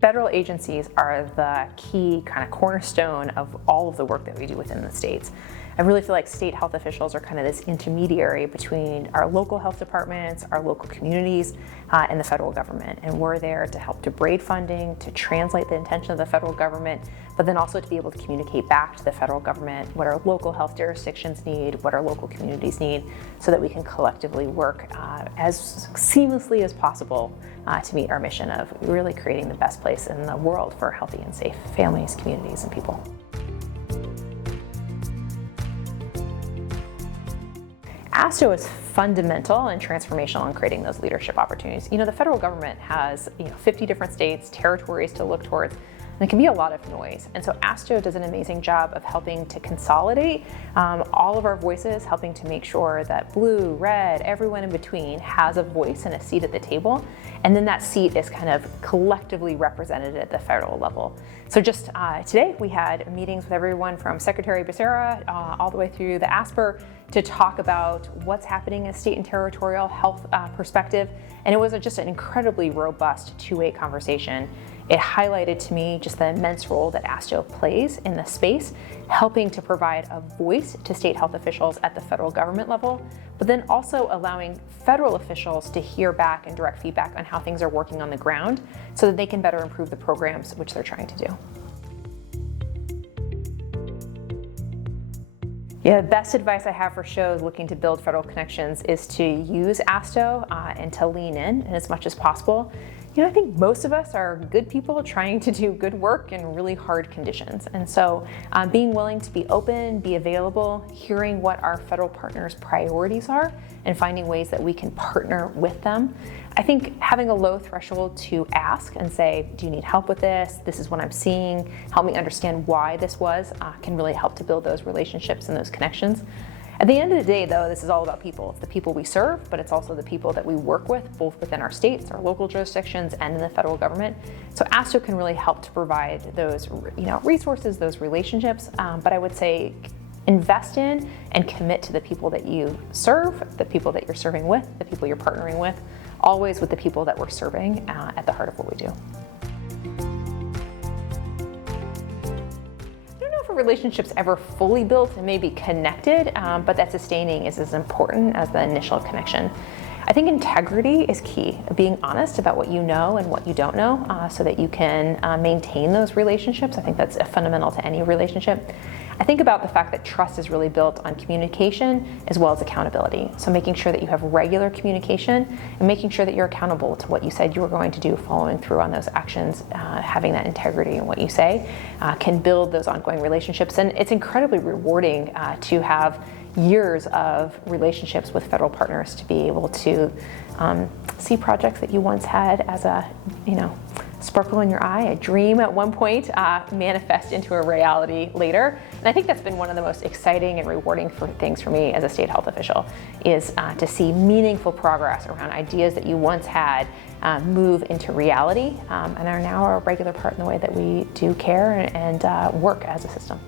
Federal agencies are the key kind of cornerstone of all of the work that we do within the states. I really feel like state health officials are kind of this intermediary between our local health departments, our local communities, and the federal government. And we're there to help to braid funding, to translate the intention of the federal government, but then also to be able to communicate back to the federal government what our local health jurisdictions need, what our local communities need, so that we can collectively work as seamlessly as possible to meet our mission of really creating the best place in the world for healthy and safe families, communities, and people. ASTHO is fundamental and transformational in creating those leadership opportunities. You know, the federal government has 50 different states, territories to look towards, and it can be a lot of noise. And so ASTHO does an amazing job of helping to consolidate all of our voices, helping to make sure that blue, red, everyone in between has a voice and a seat at the table. And then that seat is kind of collectively represented at the federal level. So just today we had meetings with everyone from Secretary Becerra all the way through the ASPR to talk about what's happening in a state and territorial health perspective. And it was just an incredibly robust two-way conversation. It highlighted to me just the immense role that ASTHO plays in the space, helping to provide a voice to state health officials at the federal government level, but then also allowing federal officials to hear back and direct feedback on how things are working on the ground so that they can better improve the programs which they're trying to do. Yeah, the best advice I have for shows looking to build federal connections is to use ASTHO and to lean in as much as possible. You know, I think most of us are good people trying to do good work in really hard conditions. And so being willing to be open, be available, hearing what our federal partners' priorities are, and finding ways that we can partner with them. I think having a low threshold to ask and say, do you need help with this? This is what I'm seeing. Help me understand why this was, can really help to build those relationships and those connections. At the end of the day, though, this is all about people. It's the people we serve, but it's also the people that we work with, both within our states, our local jurisdictions, and in the federal government. So ASTHO can really help to provide those, resources, those relationships. But I would say invest in and commit to the people that you serve, the people that you're serving with, the people you're partnering with, always with the people that we're serving at the heart of what we do. Relationships ever fully built and maybe connected, but that sustaining is as important as the initial connection. I think integrity is key, being honest about what you know and what you don't know so that you can maintain those relationships. I think that's fundamental to any relationship. I think about the fact that trust is really built on communication as well as accountability. So making sure that you have regular communication and making sure that you're accountable to what you said you were going to do, following through on those actions, having that integrity in what you say can build those ongoing relationships. And it's incredibly rewarding to have years of relationships with federal partners to be able to see projects that you once had as a, sparkle in your eye, a dream at one point, manifest into a reality later. And I think that's been one of the most exciting and rewarding things for me as a state health official is to see meaningful progress around ideas that you once had move into reality and are now a regular part in the way that we do care and work as a system.